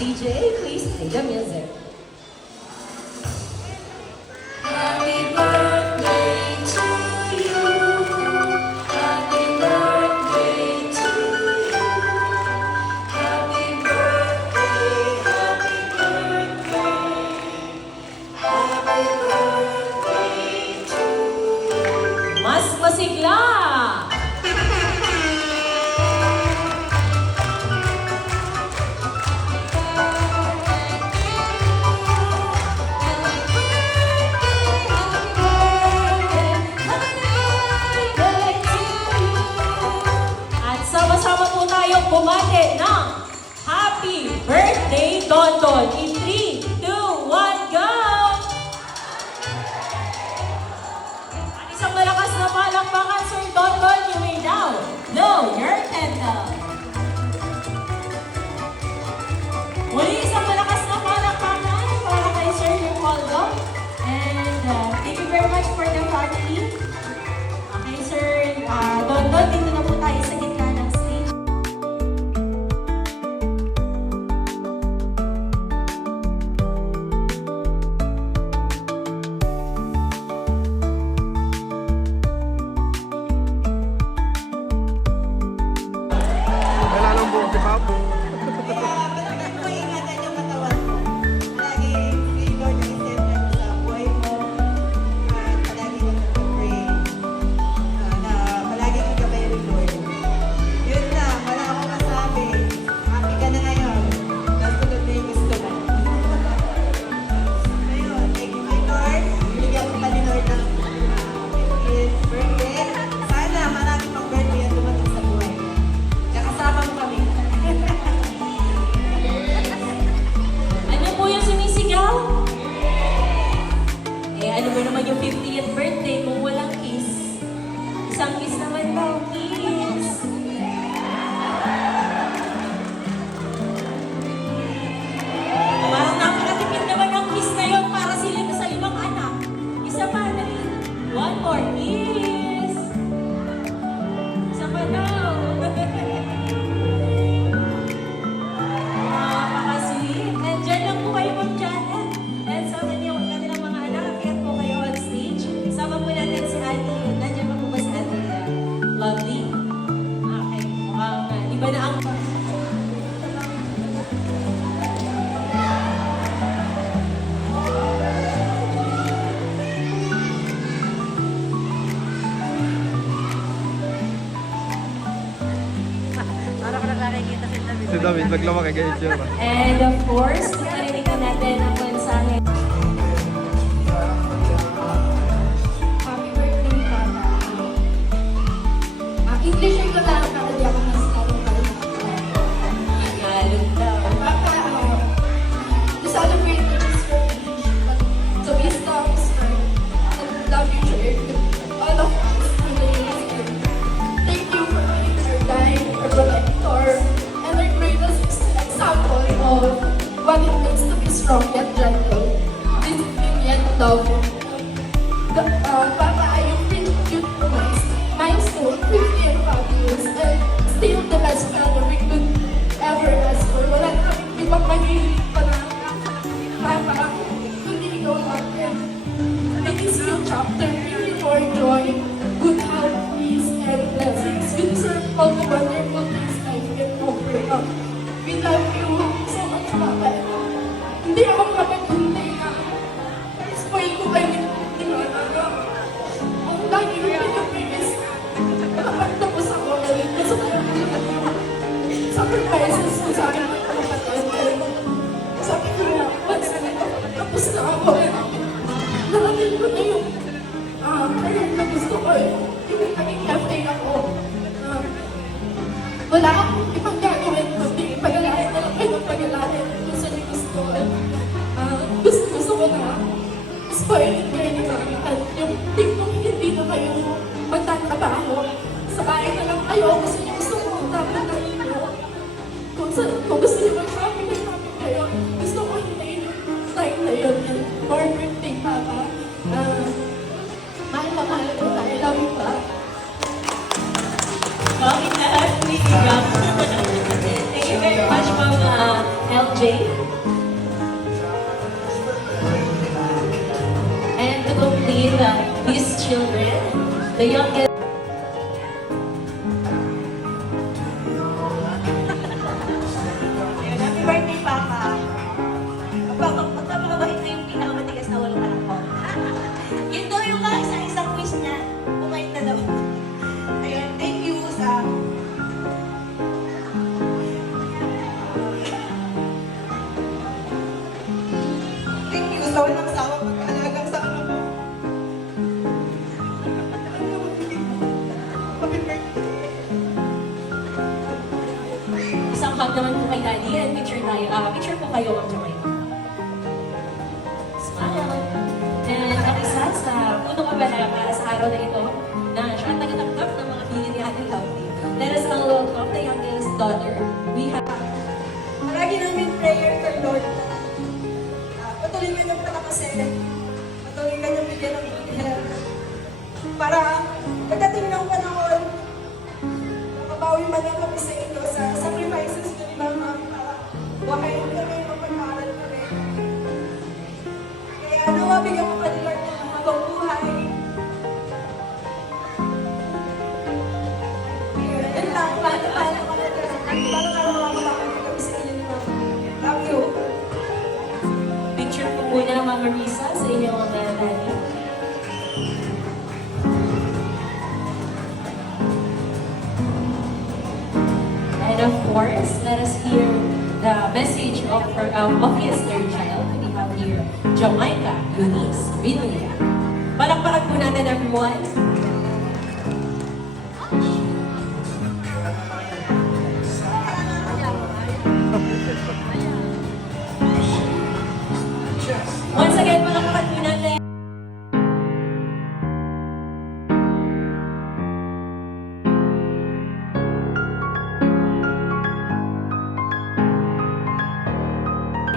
DJ, please play the music. Happy birthday to you. Happy birthday to you. Happy birthday, happy birthday. Happy birthday to you. Mas masigla! Bumate ng Happy Birthday, Dondon! In 3, 2, 1, go! At isang malakas na palakpakan, Sir Dondon, you may now blow your candle. Muli, isang malakas na palakpakan para kay Sir Leopoldo. And thank you very much for the family. Okay, Sir Dondon, dito na po tayo sa gitna ng stage. Ano ba naman yung 50th birthday kung walang kiss? Isang kiss naman daw, kiss! Parang napakatipid naman ang kiss na yun para sila sa 5 anak. Isa pa na rin. One more kiss! Isa pa daw. Napaka-sweet. And dyan lang po kayo mag-channel. And sa kanilang mga anak, akyat po kayo on stage. Sama po natin si Ate. Nandiyan pa po ba si Ate? Lovely. Okay. Mukhang iba na ang... Si David, naglama kay Gayet yun. And of course, narinig na natin ang mensahe. Happy birthday, Papa. English ko lang ako, di ako mas Galog daw. Papa, to celebrate this birthday, to be strong, and love you, Jared. All of us in the years. Thank you for being our guide, our protector, and our greatest example of what it means to be strong yet gentle, disciplined yet loving. Papa, I appreciate you for my milestone, 50 and fabulous, and still the best father we could ever ask for. Wala na kaming ibang mahilig pa na Papa, kundi ikaw natin. May this new chapter, bringing more joy, good health, peace, and blessings. You deserve all the wonderful things life can offer up. We love you so much, Papa. Hindi ako makapaghintay na. Spoil ko kayo ang lagi ko pinapibis. Nakapagtapos ako ngayon. Gusto ko yung sacrifices ko sa akin ng kapatid. Sabi ko na, once na tapos na ako. Narating ko na yung career na gusto ko. Yung naging FA ako. Wala akong ibang gagawin kundi pag-alahin na lang kayo ng pag-alahin kung saan yung gusto ko. Gusto ko na spoiled kayo ni Mami at yung team kong hindi na kayo magtatrabaho. Sa bahay na lang kayo kasi yung gusto ko tapos na inyo. Kung gusto birthday. And to complete these children, the youngest. Ayun, happy birthday, Papa. Pagkamabait na yung pinakamatigas na walang anak ko. Yun daw yung isang wish niya. Bumait na daw. Ayun, thank you sa... Thank you sa walang sawa pag-alagang sa anak ko. Happy birthday. Isang hug naman po kay Daddy and picture tayo. Picture po kayo ang Jamay. Smile. And ang isa sa punong abala para sa araw na ito na siya ang tagatanggap ng mga bigyan ni Ate Lovely. Let us now welcome the youngest daughter. We have Palagi namin prayer kay Lord. Patuloy ka niyang palakasin. Patuloy ka niyang bigyan ng good health. Para pagdating ng panahon, makabawi man lang kami sa inyo sa sacrifices niyo ni Mama para buhayin kami, mapag-aaral kami. Kaya nawa bigyan mo pa ni Lord ng habang buhay. Yun lang, paano makakapagod kami sa inyo ni Mama. Love you. picture po muna Mama Risa sa inyong mga Daddy. And of course, let us hear the message of his third child. We have here, Jamaica Eunice Rinlia. Palakpakan po natin everyone. Once again, palakpakan po natin.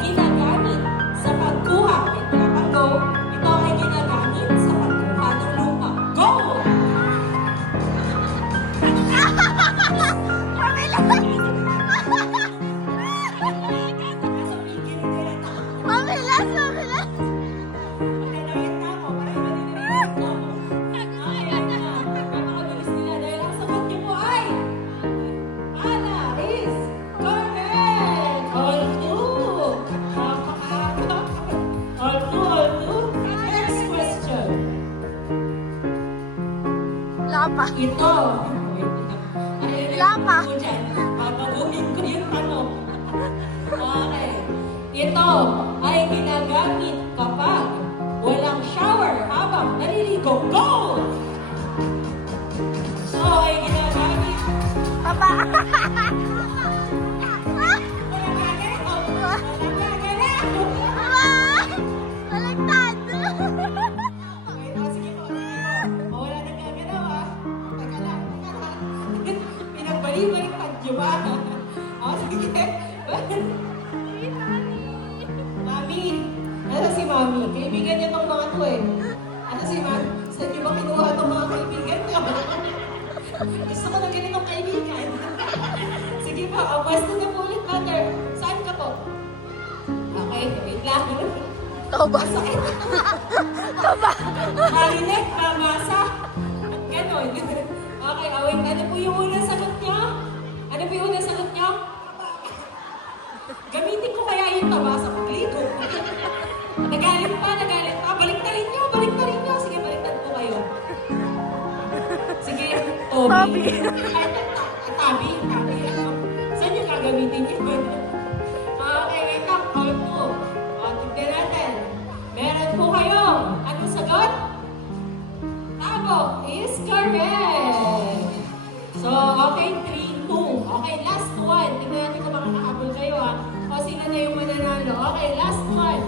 Ginagamit sa pagkuha. Wait, wala pang go. Ito ay ginagamit sa pagkuha ng lupa. Go! Mabilis, mabilis. Napakabilis nila dahil ang sagot niyo po ay Ana is correct! All two! All two! Next question. Lapa. Ito. Lapa. Babaguhin ko yung tanong. Okay. Ito ay ginagamit kapag walang shower habang naliligo. Go! Ito ay ginagamit. Papa. Walang gagawin. Walang gagawin. Papa. Baliktad. Okay, sige po. Wala nang gagalaw ah. Teka lang. Pinagbalik-baliktad niyo ba? Sige. Mami. Nasa si Mami? Kaibigan niya tong mga to eh. Nasa si Mami? Saan niyo ba kinuha tong mga kaibigan niyo? Gusto ko na ganitong kaibigan. Sige po, pwesto na po ulit, mother. Saan ka po? Okay, wait lang. Toba. Sakit. Toba. Marinig, mamasa. Ganon. Okay, awit. Ano po yung unang sagot niyo? Ano po yung unang sagot niyo? Gamitin ko kaya yung tawa sa pagligo. Nagalit pa. Baliktarin niyo. Sige, baliktad po kayo. Sige, Toby. Ay, tabi. Saan niyo gagamitin yun? Okay, wait lang. All two. Tignan natin. Meron po kayo. Anong sagot? Tabo is correct. So, okay, 3, 2. Okay, last one. Tignan natin kung makakahabol kayo ha. O, sino na yung mananalo? Okay, last one.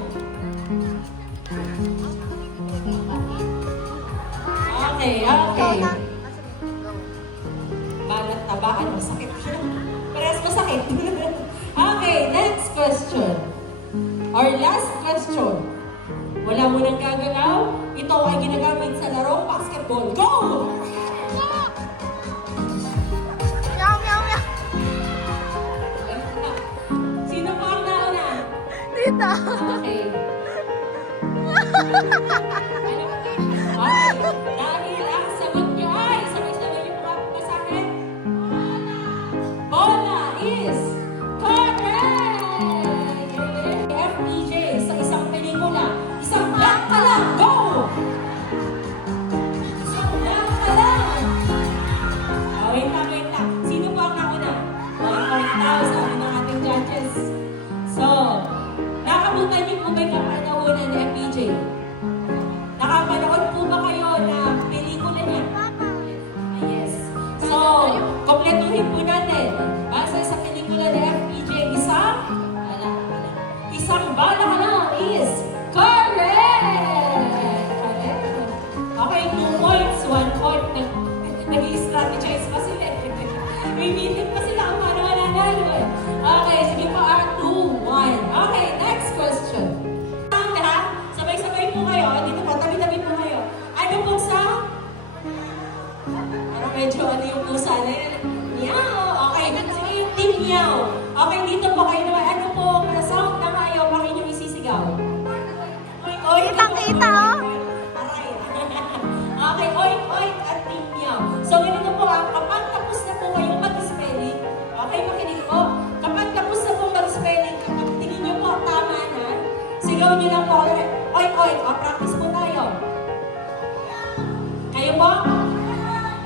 Okay. Balat tabaan. Masakit. Parehas masakit. Okay, next question. Our last question. Wala mo nang gagalaw. Ito ay ginagamit sa larong basketball. Go! Meow, meow, meow. Sino pa ang nauna? Salita. Okay. Dahil ang sagot niyo ay, sabay-sabay niyo mga basahin. Bola is correct! FPJ sa isang pelikula. Isang blank ka lang. Go! Isang blank ka lang. Wait lang, wait lang. Sino po ang nauna? 1 point daw sabi ng ating judges. So, nakabutan niyo po ba yung kapanahonan ni FPJ? Nakapanood po ba kayo ng pelikula niya? Yes. So, kompletuhin po natin. Base sa pelikula ni FPJ, isang bala ka lang is correct! Correct. Okay, 2 points, 1 point. Nag-i-strategize pa sila. May meeting pa sila kung paano mananalo. Okay, sige po, 2-1. Okay, next question. Sabay-sabay po kayo. Dito po, tabi-tabi po kayo. Ano pong sound? Parang medyo ano yung pusa na yun. Meow! Okay, sige yung team meow. Okay, dito po kayo naman. Ano pong sound na kayo? Bakit nyo isisigaw? Oink, oink. Kitang-kita, oh. Aray. Okay, oink, oink at team meow. So, ganito po kapag tapos na po kayong mag-spelling, okay, makinig po. Kapag tapos na po mag-spelling, kapag tingin nyo po tama na, sigaw nyo lang po, oink, oink. O, practice po tayo. Kayo po?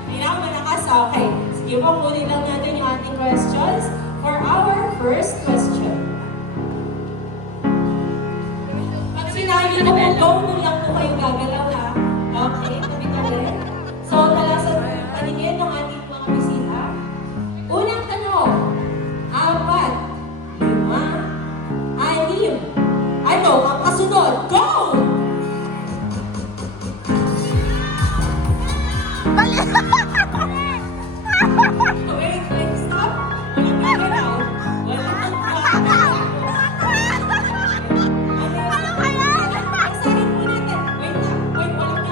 Kailangan malakas. Okay. Sige po, kunin lang natin yung ating questions for our first question. Pag sinabi ko po, go mo lang po kayo gagalaw, ha? Okay, tabi-tabi. So, talasan paningin ng ating mga bisita. Unang tanong, 4, 5, 6. Ano ang kasunod? Go! Wait, stop. Walang gagalaw. Walang gagalaw. Ano ba yan? Basahin po natin. Wait lang. Wait, walang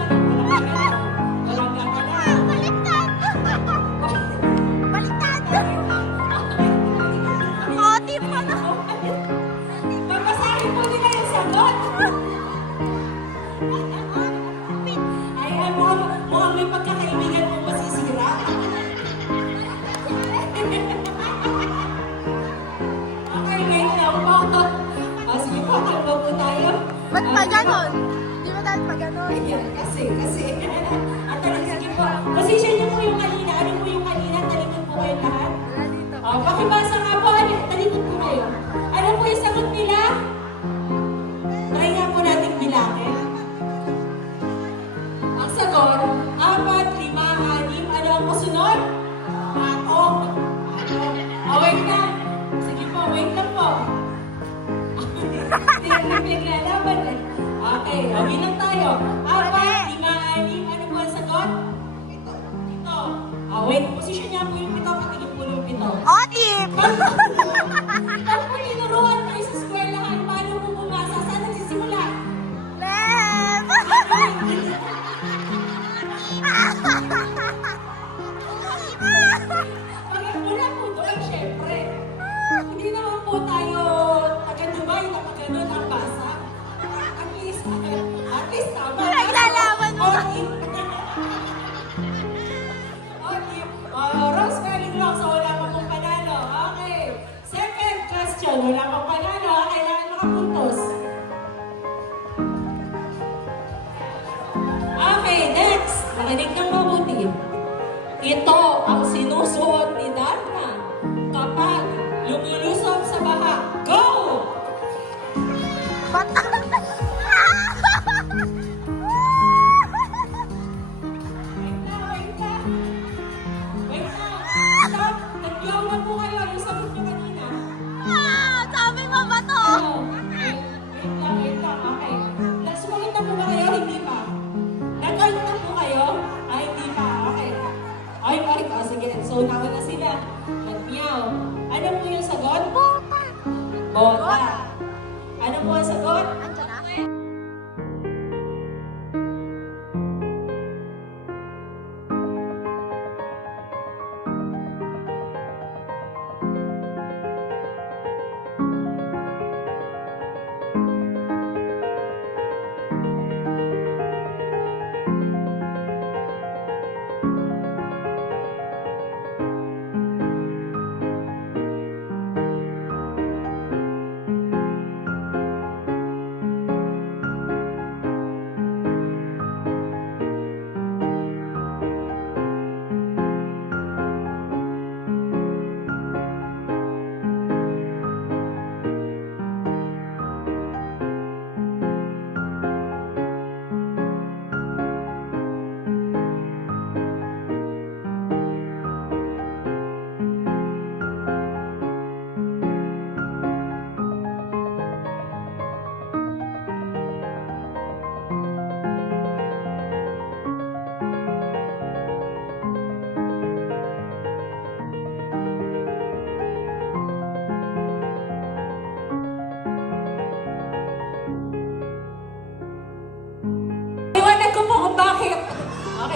gagalaw. Walang gagalaw. Baliktad. Baliktad. Oh, team pa na. Babasahin po nila yung sagot. Ay, mukhang may pagkakaibigan mo masisira. Okay, wait lang po. Sige po, kalma po tayo. Ba't pa ganon? Di ba dahil pa ganon? Ayan, kasi. At sige po, position niyo po yung kanina. Ano po yung kanina? Talikod po kayo lahat. Wala dito. Pakibasa nga po. Talikod po kayo. Ano po yung sagot nila? Try nga po natin bilangin. Ang sagot, 4, 5, 6. Ano ang kasunod? Patong. Wait lang. Sige po, wait lang po. Hindi na naglalaban eh. Okay, bilang tayo. 4, 5, 6. Ano po ang sagot? Ito. Wait, position niya po yung pito. Patingin po yung pito. Oh, team! Pag po tinuruan kayo sa eskwelahan, paano po bumasa? Saan nagsisimula? Left! Bakit mula po doon, syempre. Hindi naman po tayo taga-Dubai na pag-ganon ang basa. At least tama. Naglalaban mo. Okay. Rosemary Long, so wala pa pong panalo. Okay. Second question, wala pang panalo. Kailangan makapuntos. Okay, next. Makinig ng mabuti. Ito ang sinusuot ni Darna kapag lumulusob sa baha. Go! Ba't? Wait lang. Wait lang. Stop. Nag-glow na po kayo. Yung sagot nyo kanina. Sabi mo ba to? Oh, wait lang. Okay. Sumagot na po ba kayo? Hindi pa. Nag-oink na po kayo? Hindi pa. Okay. Oink. Sige. So, nauna na sila. Nag-meow. Ano po yung sagot? Bota. Bota. Ano po ang sagot? Andiyan na?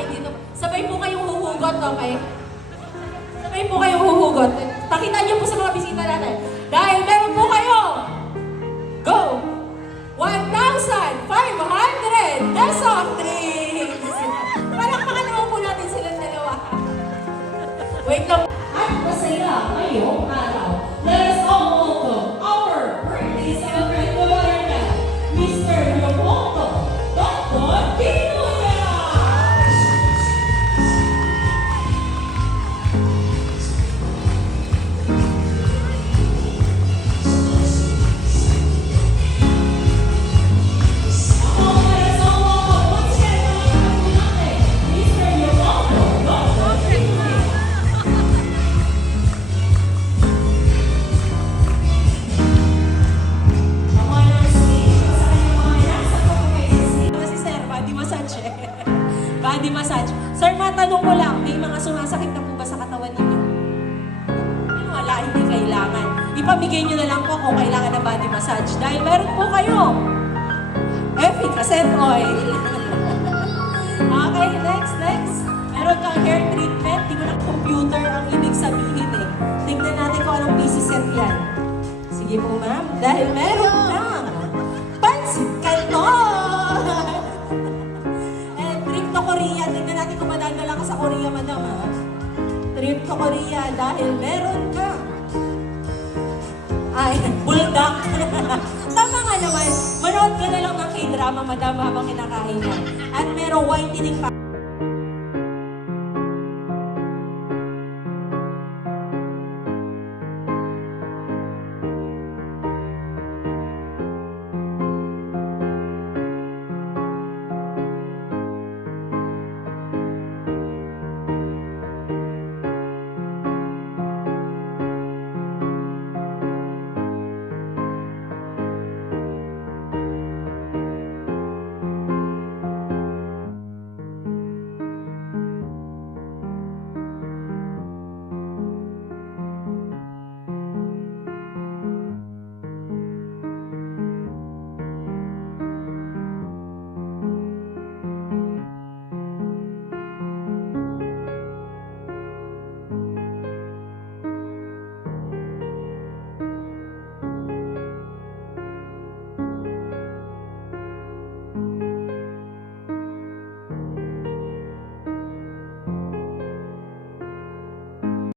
kayo dito. Sabay po kayong huhugot, okay? Sabay po kayong huhugot. Pakita niyo po sa mga bisita natin. Dahil meron po kayo. Go! 1,500 na soft drinks! Palakpakan naman po natin silang dalawa. Wait lang. At masaya ngayong araw. Let us all welcome our birthday celebrant, Mr. Leopoldo Dr. Pinuya! Body massage. Sir, matanong ko lang, may mga sumasakit na po ba sa katawan ninyo? Wala, hindi kailangan. Ipamigay nyo na lang po kung kailangan ng body massage. Dahil meron po kayo. Efficacy oil. Okay, next. Meron kang hair treatment. Di mo na computer ang ibig sabihin eh. Tignan natin kung anong PC set yan. Sige po ma'am. Dahil meron lang. Pansit Canton! And trip to Korea. Tignan natin kung madadala ka sa Korea, madam ha. Trip to Korea dahil meron ka. Ay, bulldog. Tama nga naman. Manood ka na lang ng K-drama, madam, habang kinakain yan. At merong whitening pa.